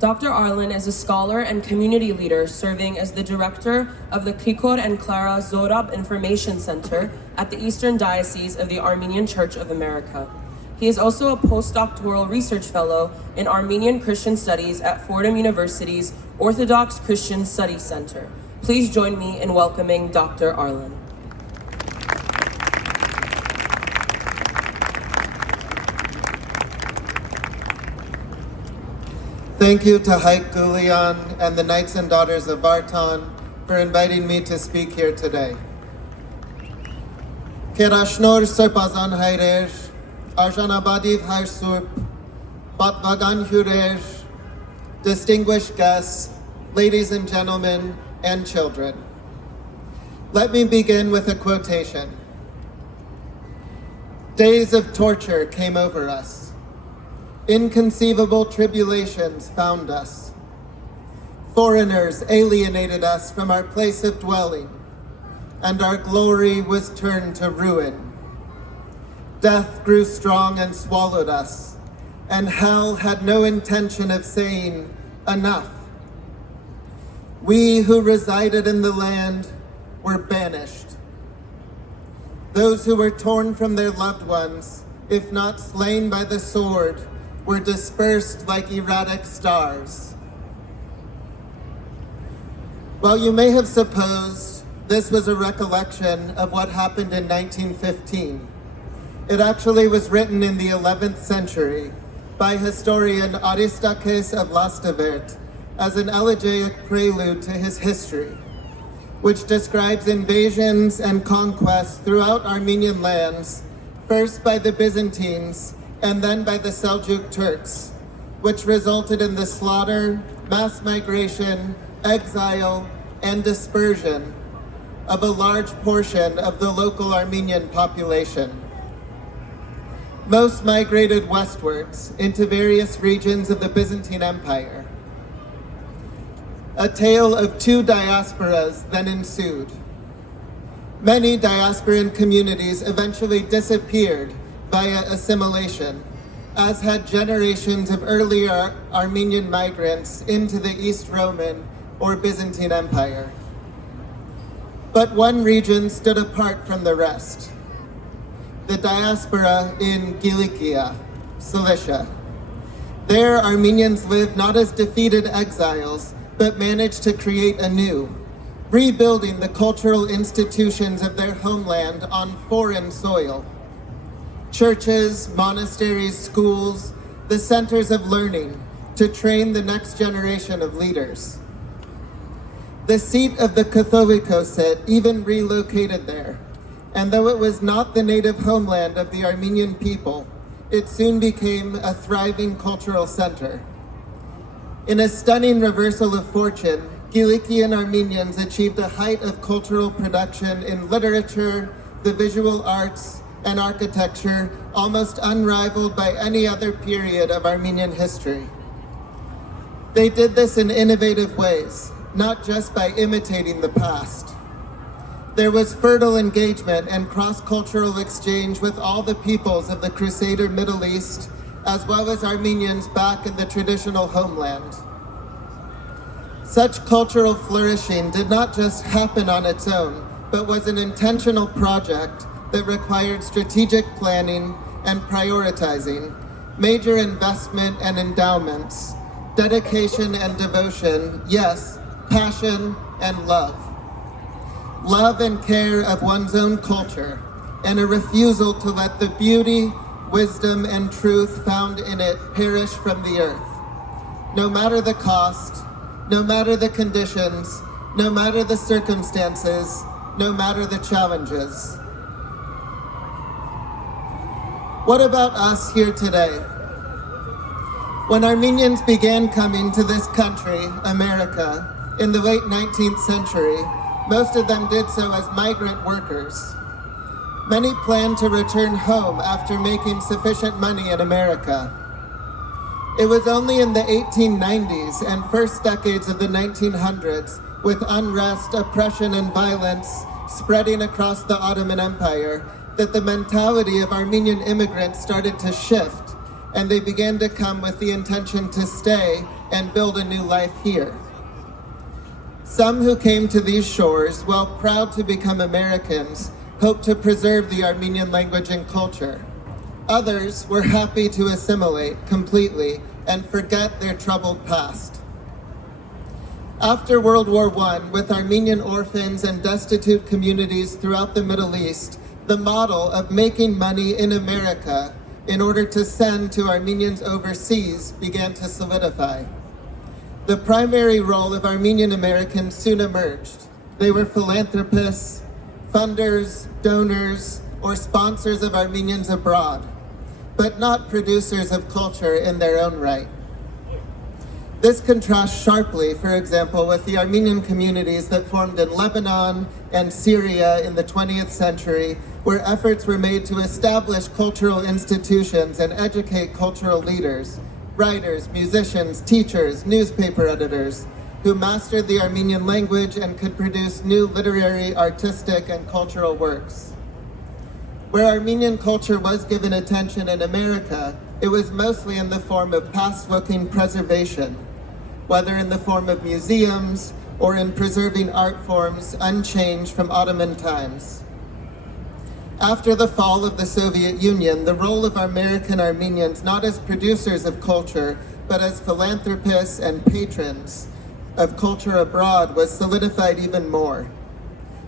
Dr. Arlen is a scholar and community leader serving as the director of the Krikor and Clara Zorab Information Center at the Eastern Diocese of the Armenian Church of America. He is also a postdoctoral research fellow in Armenian Christian Studies at Fordham University's Orthodox Christian Studies Center. Please join me in welcoming Dr. Arlen. Thank you to Haik Gulian and the Knights and Daughters of Vartan for inviting me to speak here today. Kerashnor Serpazan Hayrer, Arjanabadiv Hayr Surp, Batvagan Hurer, distinguished guests, ladies and gentlemen, and children. Let me begin with a quotation. Days of torture came over us. Inconceivable tribulations found us. Foreigners alienated us from our place of dwelling, and our glory was turned to ruin. Death grew strong and swallowed us, and hell had no intention of saying, enough. We who resided in the land were banished. Those who were torn from their loved ones, if not slain by the sword, were dispersed like erratic stars. While you may have supposed this was a recollection of what happened in 1915, it actually was written in the 11th century by historian Aristakes of Lastavert as an elegiac prelude to his history, which describes invasions and conquests throughout Armenian lands, first by the Byzantines and then by the Seljuk Turks, which resulted in the slaughter, mass migration, exile, and dispersion of a large portion of the local Armenian population. Most migrated westwards into various regions of the Byzantine Empire. A tale of two diasporas then ensued. Many diasporan communities eventually disappeared via assimilation, as had generations of earlier Armenian migrants into the East Roman or Byzantine Empire. But one region stood apart from the rest, the diaspora in Kilikia, Cilicia. There, Armenians lived not as defeated exiles, but managed to create anew, rebuilding the cultural institutions of their homeland on foreign soil. Churches, monasteries, schools, the centers of learning to train the next generation of leaders. The seat of the Catholicosate even relocated there, and though it was not the native homeland of the Armenian people, it soon became a thriving cultural center. In a stunning reversal of fortune, Kilikian Armenians achieved a height of cultural production in literature, the visual arts, and architecture almost unrivaled by any other period of Armenian history. They did this in innovative ways, not just by imitating the past. There was fertile engagement and cross-cultural exchange with all the peoples of the Crusader Middle East, as well as Armenians back in the traditional homeland. Such cultural flourishing did not just happen on its own, but was an intentional project that required strategic planning and prioritizing, major investment and endowments, dedication and devotion, yes, passion and love. Love and care of one's own culture, and a refusal to let the beauty, wisdom, and truth found in it perish from the earth. No matter the cost, no matter the conditions, no matter the circumstances, no matter the challenges. What about us here today? When Armenians began coming to this country, America, in the late 19th century, most of them did so as migrant workers. Many planned to return home after making sufficient money in America. It was only in the 1890s and first decades of the 1900s, with unrest, oppression, and violence spreading across the Ottoman Empire, that the mentality of Armenian immigrants started to shift, and they began to come with the intention to stay and build a new life here. Some who came to these shores, while proud to become Americans, hoped to preserve the Armenian language and culture. Others were happy to assimilate completely and forget their troubled past. After World War I, with Armenian orphans and destitute communities throughout the Middle East, the model of making money in America in order to send to Armenians overseas began to solidify. The primary role of Armenian Americans soon emerged. They were philanthropists, funders, donors, or sponsors of Armenians abroad, but not producers of culture in their own right. This contrasts sharply, for example, with the Armenian communities that formed in Lebanon and Syria in the 20th century, where efforts were made to establish cultural institutions and educate cultural leaders, writers, musicians, teachers, newspaper editors, who mastered the Armenian language and could produce new literary, artistic, and cultural works. Where Armenian culture was given attention in America, it was mostly in the form of past-looking preservation, whether in the form of museums or in preserving art forms unchanged from Ottoman times. After the fall of the Soviet Union, the role of American Armenians, not as producers of culture, but as philanthropists and patrons of culture abroad, was solidified even more.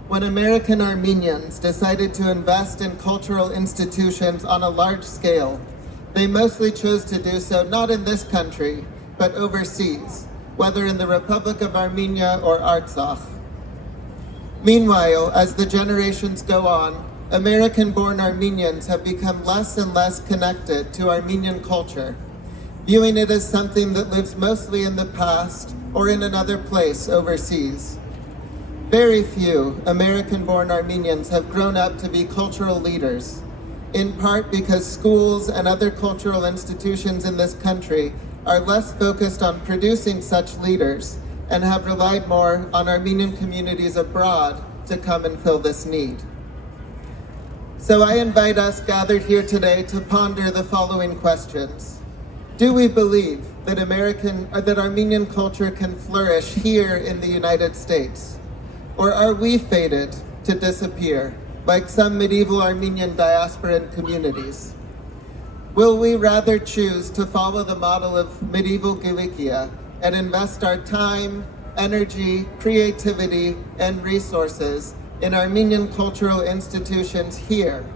When American Armenians decided to invest in cultural institutions on a large scale, they mostly chose to do so not in this country, but overseas, whether in the Republic of Armenia or Artsakh. Meanwhile, as the generations go on, American-born Armenians have become less and less connected to Armenian culture, viewing it as something that lives mostly in the past or in another place overseas. Very few American-born Armenians have grown up to be cultural leaders, in part because schools and other cultural institutions in this country are less focused on producing such leaders and have relied more on Armenian communities abroad to come and fill this need. So I invite us gathered here today to ponder the following questions. Do we believe that Armenian culture can flourish here in the United States? Or are we fated to disappear, like some medieval Armenian diasporan communities? Will we rather choose to follow the model of medieval Galicia and invest our time, energy, creativity, and resources in Armenian cultural institutions here,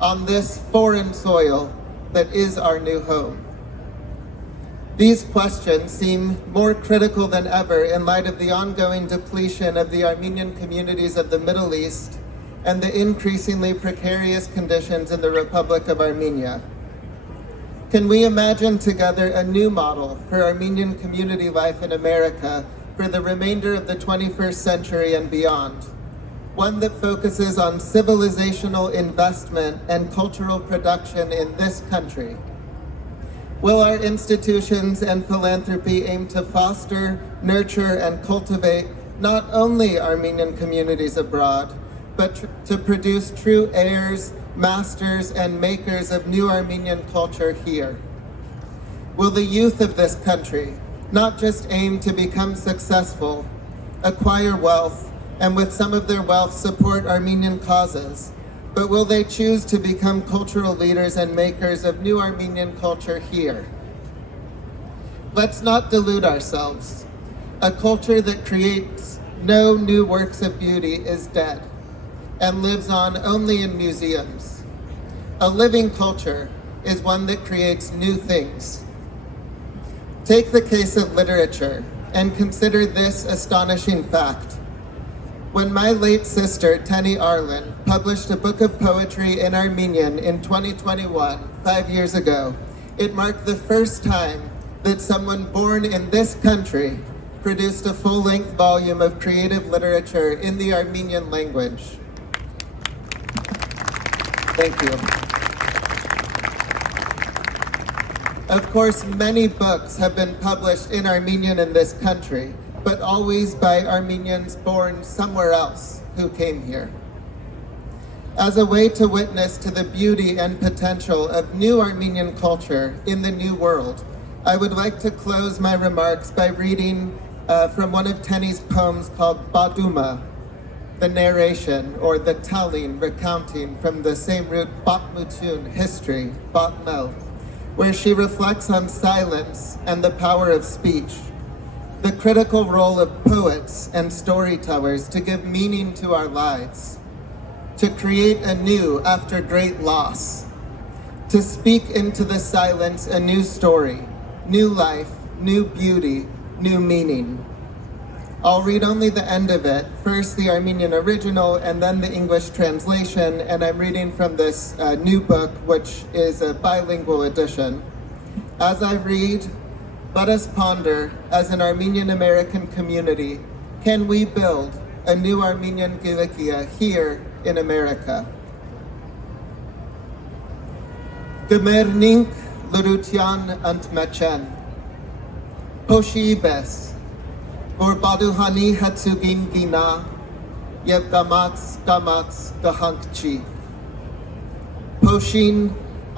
on this foreign soil that is our new home? These questions seem more critical than ever in light of the ongoing depletion of the Armenian communities of the Middle East and the increasingly precarious conditions in the Republic of Armenia. Can we imagine together a new model for Armenian community life in America for the remainder of the 21st century and beyond? One that focuses on civilizational investment and cultural production in this country. Will our institutions and philanthropy aim to foster, nurture, and cultivate not only Armenian communities abroad, but to produce true heirs, masters, and makers of new Armenian culture here? Will the youth of this country not just aim to become successful, acquire wealth, and with some of their wealth support Armenian causes, but will they choose to become cultural leaders and makers of new Armenian culture here? Let's not delude ourselves. A culture that creates no new works of beauty is dead and lives on only in museums. A living culture is one that creates new things. Take the case of literature and consider this astonishing fact. When my late sister, Tenny Arlen, published a book of poetry in Armenian in 2021, 5 years ago, it marked the first time that someone born in this country produced a full-length volume of creative literature in the Armenian language. Thank you. Of course, many books have been published in Armenian in this country, but always by Armenians born somewhere else who came here. As a way to witness to the beauty and potential of new Armenian culture in the New World, I would like to close my remarks by reading from one of Tenny's poems called Baduma, the narration or the telling, recounting from the same root Batmutun, history, Batmel, where she reflects on silence and the power of speech, the critical role of poets and storytellers to give meaning to our lives, to create anew after great loss, to speak into the silence a new story, new life, new beauty, new meaning. I'll read only the end of it, first the Armenian original and then the English translation, and I'm reading from this new book, which is a bilingual edition. As I read, let us ponder, as an Armenian American community, can we build a new Armenian Gilikia here in America? Gmernink Lurutyan Antmechen, Poshibes, որ բադուհանի հացուգին գինա և կամաց կհանք չի։ Փոշին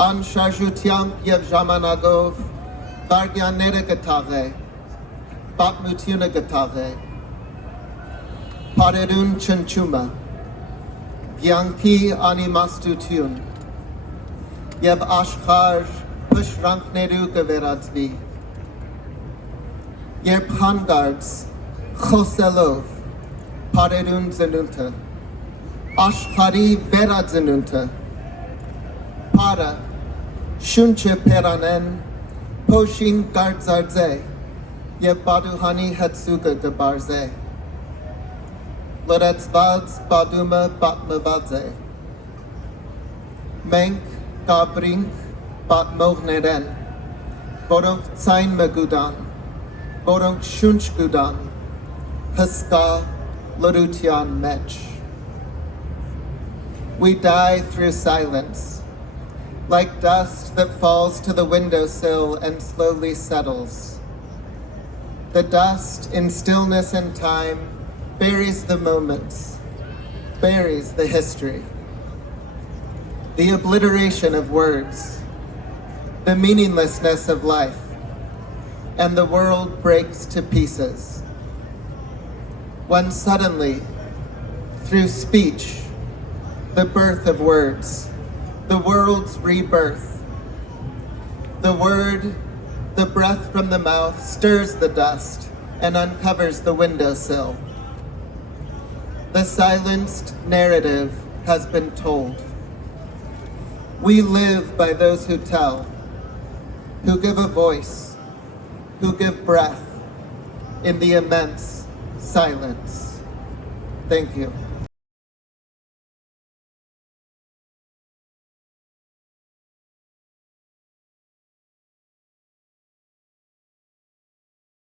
անշարժությամբ և ժամանակով վարգյանները գտաղ է, պատմությունը գտաղ է, պարերուն չնչումը, գյանքի անիմաստություն և աշխար փշրանքներու կվերածվի, երբ հանգարց խոսելով պարերուն ծնունդը, աշխարի վերածնունդը, պարը շունչը պերանեն, փոշին կարծարձե և բադուհանի հացուկը կբարզե, լրացված բադումը պատմված է, մենք կապրինք պատմողներեն, որոնք ցայն մգուդան, որոնք շունչ կուդան, հսկա լրության մեջ. We die through silence, like dust that falls to the windowsill and slowly settles. The dust in stillness and time buries the moments, buries the history, the obliteration of words, the meaninglessness of life, and the world breaks to pieces. When suddenly, through speech, the birth of words, the world's rebirth, the word, the breath from the mouth stirs the dust and uncovers the windowsill. The silenced narrative has been told. We live by those who tell, who give a voice, who give breath in the immense silence. Thank you.